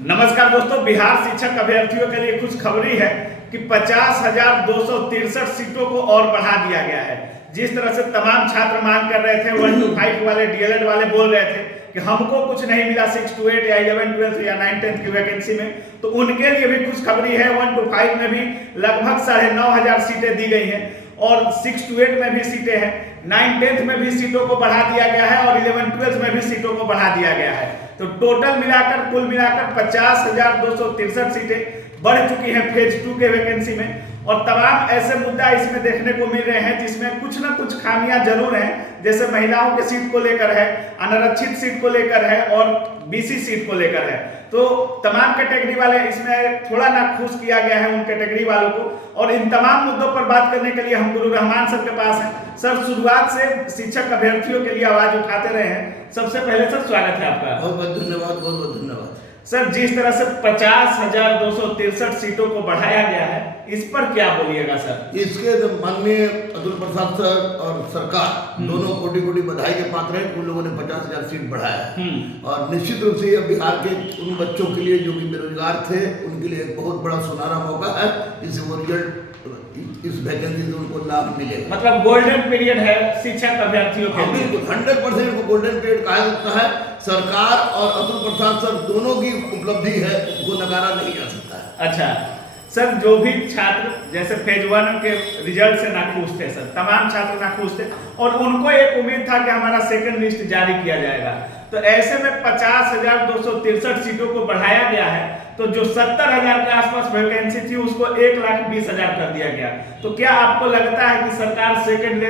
नमस्कार दोस्तों, बिहार शिक्षक अभ्यर्थियों के लिए कुछ खबरी है कि 50,263 सीटों को और बढ़ा दिया गया है। जिस तरह से तमाम छात्र मांग कर रहे थे, 1 to 5 वाले डीएलएड वाले बोल रहे थे कि हमको कुछ नहीं मिला 6 to 8 या 11 12 या 9 10 की वैकेंसी में, तो उनके लिए भी कुछ खबरी है। 1 to 5 में भी लगभग 9,500 सीटें दी गई हैं और 6 to 8 में भी सीटें हैं, 9 10 में भी सीटों को बढ़ा दिया गया है और 11 12 में भी सीटों को बढ़ा दिया गया है। तो टोटल मिलाकर कुल मिलाकर 50,263 सीटें बढ़ चुकी हैं फेज 2 के वैकेंसी में। और तमाम ऐसे मुद्दा इसमें देखने को मिल रहे हैं जिसमें कुछ ना कुछ खामियां जरूर हैं, जैसे महिलाओं के सीट को लेकर है, अनारक्षित सीट को लेकर है और बीसी सीट को लेकर है। तो तमाम कैटेगरी वाले इसमें थोड़ा नाखुश किया गया है उन कैटेगरी वालों को। और इन तमाम मुद्दों पर बात करने के लिए हम गुरु रहमान सर के पास हैं। सर, शुरुआत से शिक्षक अभ्यर्थियों के लिए आवाज उठाते रहे हैं। सबसे पहले सर स्वागत है आपका। बहुत बहुत धन्यवाद, बहुत बहुत धन्यवाद। सर, जिस तरह से 50,263 सीटों को बढ़ाया गया है, इस पर क्या बोलिएगा सर? इसके माननीय अतुल प्रसाद सर और सरकार दोनों कोटि कोटि बधाई के पात्र हैं। उन लोगों ने 50,000 सीट बढ़ाया और निश्चित रूप से यह बिहार के उन बच्चों के लिए जो कि बेरोजगार थे उनके लिए एक बहुत बड़ा सुनहरा मौका है। इस रिजल्ट इस वैकेंसी से उनको लाभ मिलेगा। मतलब गोल्डन पीरियड है शिक्षक अभ्यर्थियों के लिए। बिल्कुल 100% को गोल्डन पीरियड कहा जाता है। सरकार और अतुल प्रसाद सर दोनों की उपलब्धि है, वो नकारा नहीं जा सकता है। अच्छा सर, जो भी छात्र जैसे फेज 1 के रिजल्ट से नाखुश थे सर, तमाम छात्र नाखुश थे और उनको एक उम्मीद था कि हमारा सेकंड लिस्ट जारी किया जाएगा। तो ऐसे में 50,263 सीटों को बढ़ाया गया है, तो जो 70,000 के आसपास वैकेंसी थी उसको 1,20,000 कर दिया गया। तो क्या आपको लगता है कि सरकार सेकंड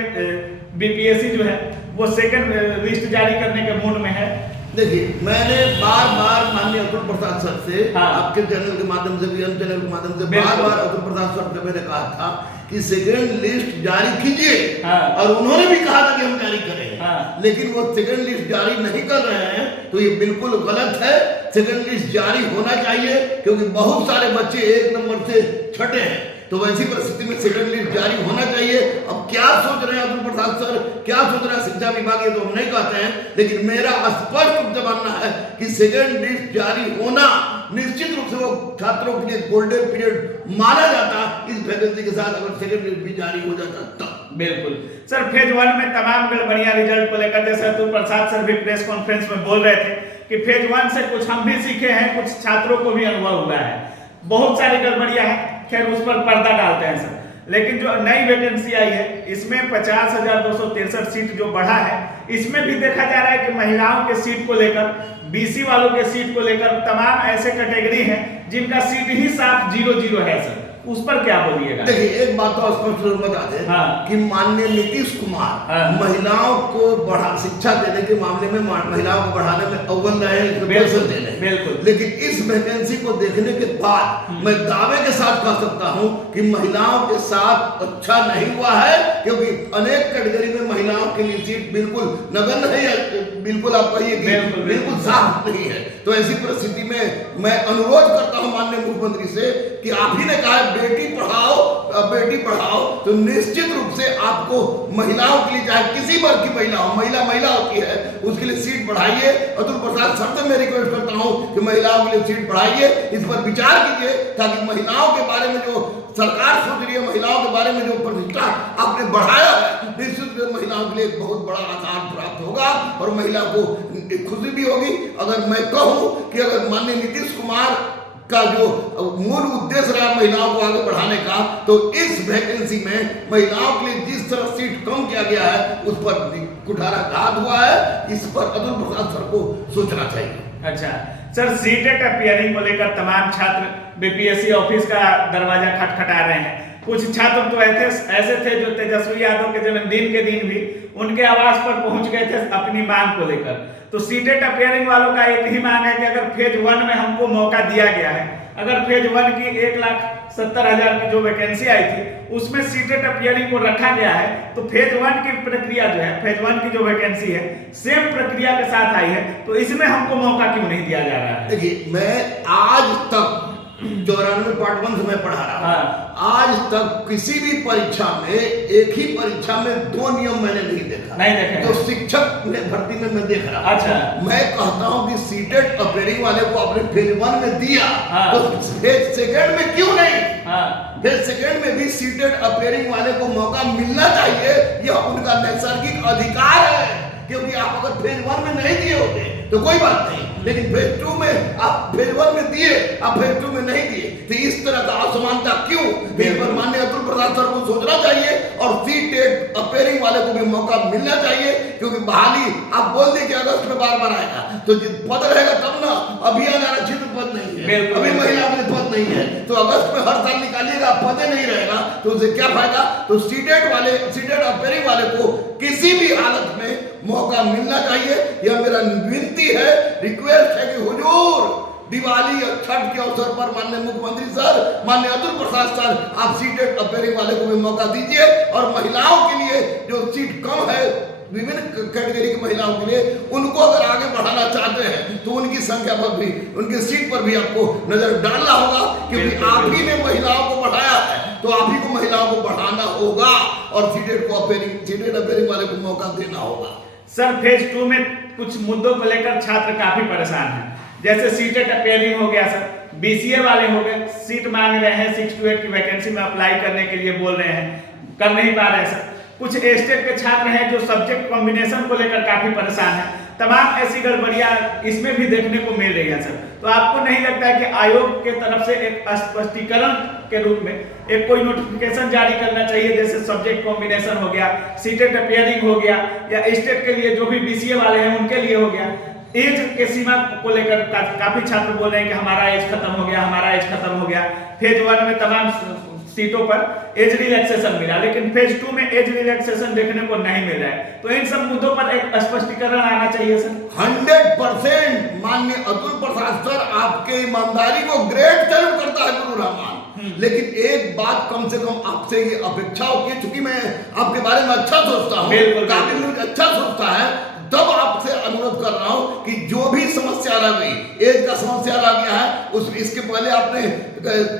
बीपीएससी जो है वो सेकंड लिस्ट जारी करने के मूड में है? देखिए, मैंने बार बार माननीय अतुल प्रसाद सर से, हाँ। आपके चैनल के माध्यम से भी, अन्य चैनल के माध्यम से बार बार अतुल प्रसाद सर से मैंने कहा था कि सेकंड लिस्ट जारी कीजिए। हाँ। और उन्होंने भी कहा था कि हम जारी करेंगे। हाँ। लेकिन वो सेकंड लिस्ट जारी नहीं कर रहे हैं, तो ये बिल्कुल गलत है। सेकंड लिस्ट जारी होना चाहिए क्योंकि बहुत सारे बच्चे 1 नंबर से छठे हैं, तो वैसी परिस्थिति में सेकंड लिस्ट जारी होना चाहिए। अब क्या सोच रहे हैं अतुल प्रसाद सर, क्या सोच रहे हैं शिक्षा विभाग, ये तो हम नहीं कहते हैं, लेकिन मेरा स्पष्ट रूप से मानना है कि सेकंड लिस्ट जारी होना निश्चित रूप से वो छात्रों के लिए गोल्डन पीरियड माना जाता। इस वैकेंसी के साथ अगर सेकंड लिस्ट भी जारी हो जाता तब। बिल्कुल सर, फेज 1 में तमाम गड़बड़ियां रिजल्ट को लेकर, जैसे अतुल प्रसाद सर भी प्रेस कॉन्फ्रेंस में बोल रहे थे कि फेज 1 से कुछ हम भी सीखे हैं, कुछ छात्रों को भी अनुभव हुआ है, बहुत सारी गड़बड़ियां हैं। खैर, उस पर पर्दा डालते हैं सर। लेकिन जो नई वैकेंसी आई है इसमें 50,263 सीट जो बढ़ा है, इसमें भी देखा जा रहा है कि महिलाओं के सीट को लेकर, बीसी वालों के सीट को लेकर तमाम ऐसे कैटेगरी हैं जिनका सीट ही साफ 0-0 है सर, उस पर क्या बोलिएगा? देखिए, एक बात तो स्पष्ट रूप बता दें। हाँ। कि माननीय नीतीश कुमार हाँ। महिलाओं को शिक्षा देने के मामले में महिलाओं को बढ़ाने में अव्वल रहे हैं, बिल्कुल। लेकिन इस वैकेंसी को देखने के बाद मैं दावे के साथ कह सकता हूं कि महिलाओं के साथ अच्छा नहीं हुआ है, क्योंकि अनेक कैटेगरी में महिलाओं के लिए सीट बिल्कुल नगण्य है, बिल्कुल आप कहिए कि बिल्कुल साफ नहीं है। तो ऐसी परिस्थिति में मैं अनुरोध करता हूं माननीय मुख्यमंत्री से कि आप ही ने कहा बेटी पढ़ाओ, तो निश्चित रूप से आपको महिलाओं के लिए, चाहे किसी वर्ग की महिला हो, महिला होती है, उसके लिए सीट बढ़ाइए। अतुल प्रसाद सर से मैं रिक्वेस्ट करता हूं कि महिलाओं के लिए सीट बढ़ाइए, इस पर विचार कीजिए, ताकि महिलाओं के बारे में जो सरकार सोच रही है, महिलाओं के बारे में जो प्रतिष्ठा आपने बढ़ाया है, निश्चित रूप से महिलाओं के लिए एक बहुत बड़ा आधार प्राप्त होगा और महिला को खुशी भी होगी। अगर मैं कहूं कि अगर माननीय नीतीश कुमार का जो मूल उद्देश्य रहा महिलाओं को आगे बढ़ाने का, तो इस वैकेंसी में महिलाओं के लिए जिस तरह सीट कम किया गया है उस पर कुठाराघात हुआ है। इस पर अतुल प्रसाद सर को सोचना चाहिए। अच्छा सर, सीटेट अपीयरिंग को लेकर तमाम छात्र बीपीएससी ऑफिस का दरवाजा खटखटा रहे हैं। कुछ छात्र तो ऐसे थे जो तेजस्वी यादव के जन्मदिन के दिन भी उनके आवास पर पहुंच गए थे अपनी मांग को लेकर। तो सीटेट अपीयरिंग वालों का एक ही मांग है कि अगर फेज 1 में हमको मौका दिया गया है, अगर फेज 1 की 1,70,000 की जो वैकेंसी आई थी उसमें सीटेट अपीयरिंग को रखा गया है, तो फेज 1 की प्रक्रिया जो है, फेज 1 की जो वैकेंसी है सेम प्रक्रिया के साथ आई है, तो इसमें हमको मौका क्यों नहीं दिया जा रहा है? देखिए, मैं आज तक 94 पार्ट 1 से मैं पढ़ा रहा हूँ। हाँ। आज तक किसी भी परीक्षा में, एक ही परीक्षा में 2 नियम मैंने नहीं देखा। नहीं देखे। जो शिक्षक में भर्ती में मैं देख रहा हूँ। अच्छा। मैं कहता हूँ कि सीटेट अपेयरिंग वाले को आपने फेज 1 में दिया, हाँ। तो फेज 2 में क्यों नहीं? हाँ। फेज 2 में भी सीटेट अपेयरिंग वाले को मौका मिलना चाहिए, यह उनका नैसर्गिक अधिकार है। क्योंकि आप अगर फेज 1 में नहीं दिए होते तो कोई बात नहीं, लेकिन फेज 2 में आप फेज 1 में दिए, आप फेज 2 में नहीं दिए, तो इस तरह का असमानता क्यों? इस पर माननीय अतुल प्रसाद सर को सोचना चाहिए और सीटेट अपेयरिंग वाले को भी मौका मिलना चाहिए। क्योंकि बहाली आप बोल दिए कि अगस्त में बार आएगा, तो पद रहेगा तब ना। अभियान आरक्षित पद नहीं है, अभी महिला के पद नहीं है, तो अगस्त में हर साल निकालिएगा, पद नहीं रहेगा, तो उसे क्या फायदा? तो सीटेट अपेयरिंग वाले को किसी भी हालत में मौका मिलना चाहिए। यह मेरा विनती है, रिक्वेस्ट है कि हुजूर दिवाली और छठ के अवसर पर माननीय मुख्यमंत्री सर, माननीय अतुल प्रसाद सर, आप सीटेट अपेयरिंग वाले को भी मौका दीजिए। और महिलाओं के लिए जो सीट कम है, विभिन्न कैटेगरी की महिलाओं के लिए, उनको अगर आगे बढ़ाना चाहते हैं तो उनकी संख्या पर भी, उनकी सीट पर भी आपको नजर डालना होगा। क्योंकि आप ही ने महिलाओं को बढ़ाया है, तो आप ही को महिलाओं को बढ़ाना होगा और सीटेट अपेयरिंग वाले को मौका देना होगा। सर फेज 2 में कुछ मुद्दों को लेकर छात्र काफी परेशान हैं। जैसे सीटेट अपेयरिंग हो गया सर, बीसीए वाले हो गए, सीट मांग रहे हैं 6 to 8 की वैकेंसी में अप्लाई करने के लिए बोल रहे हैं, कर नहीं पा रहे हैं सर। कुछ एस्टेट के छात्र हैं जो सब्जेक्ट कॉम्बिनेशन को लेकर काफी परेशान हैं। तमाम ऐसी गड़बड़ियां इसमें भी देखने को मिल रही है सर। तो आपको नहीं लगता है कि आयोग के तरफ से एक स्पष्टीकरण के रूप में एक कोई नोटिफिकेशन जारी करना चाहिए, जैसे सब्जेक्ट कॉम्बिनेशन हो गया, सीटेट अपेयरिंग हो गया, या स्टेट के लिए जो भी बीसीए वाले हैं उनके लिए हो गया? एज के सीमा को लेकर काफी छात्र बोल रहे हैं कि हमारा एज खत्म हो गया, हमारा एज खत्म हो गया। फेज 1 में तमाम सीटों पर एज रिलैक्सेशन मिला, लेकिन फेज 2 में एज रिलैक्सेशन देखने को नहीं मिल रहा है। तो इन सब मुद्दों पर एक स्पष्टीकरण आना चाहिए सर। 100% माननीय अतुल प्रसाद सर, आपके ईमानदारी को ग्रेट सैल्यूट करता है गुरु रहमान। लेकिन एक बात कम से कम आपसे ये अपेक्षा होती है, चूंकि मैं आपके बारे में अच्छा सोचता हूँ, काफी लोग अच्छा सोचता है, तब आपसे अनुरोध कर रहा हूं कि जो भी समस्या रह गई, एज का समस्या रह गया है, इसके पहले आपने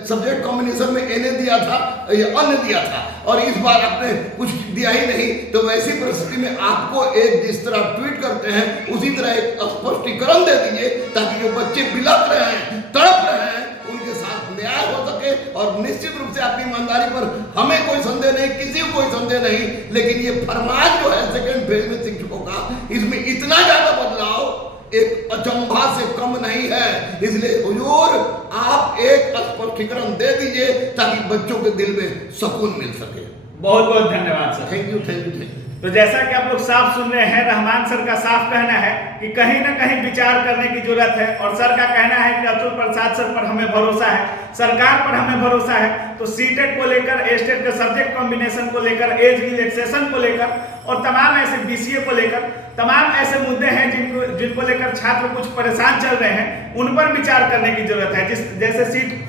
सब्जेक्ट कॉम्बिनेशन में एनए दिया था या अन्य दिया था, और इस बार आपने कुछ दिया ही नहीं। तो वैसी परिस्थिति में आपको एक, जिस तरह ट्वीट करते हैं उसी तरह एक स्पष्टीकरण दे दीजिए, ताकि जो बच्चे बिलख रहे हैं, तड़प रहे हैं, उनके साथ न्याय हो सके। और निश्चित रूप से आपकी ईमानदारी पर हमें कोई संदेह नहीं, किसी को कोई संदेह नहीं, लेकिन ये फरमान जो है सेकेंड फेज में शिक्षकों का, इसमें इतना ज्यादा बदलाव एक अचंभा से कम नहीं है। इसलिए हुजूर आप एक स्पष्टीकरण दे दीजिए ताकि बच्चों के दिल में सुकून मिल सके। बहुत बहुत धन्यवाद सर। Thank you. तो जैसा कि आप लोग साफ सुन रहे हैं, रहमान सर का साफ कहना है कि कहीं ना कहीं विचार करने की जरूरत है, और सर का कहना है कि अतुल प्रसाद सर पर हमें भरोसा है, सरकार पर हमें भरोसा है। तो सीटेट को लेकर, एस्टेट के सब्जेक्ट कॉम्बिनेशन को लेकर, एज रिलैक्सेशन को लेकर, और तमाम ऐसे बीसीए को लेकर तमाम ऐसे मुद्दे हैं जिनको लेकर छात्र कुछ परेशान चल रहे हैं, उन पर विचार करने की जरूरत है। जैसे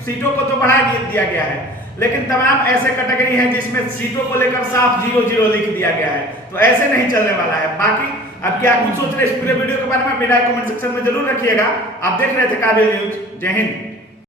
सीटों को तो बढ़ा दिया गया है, लेकिन तमाम ऐसे कैटेगरी हैं जिसमें सीटों को लेकर साफ 0-0 लिख दिया गया है। तो ऐसे नहीं चलने वाला है। बाकी अब क्या कुछ सोच रहे हैं इस पूरे वीडियो के बारे में, मेरा कमेंट सेक्शन में जरूर रखिएगा। आप देख रहे थे काबिल न्यूज। जय हिंद।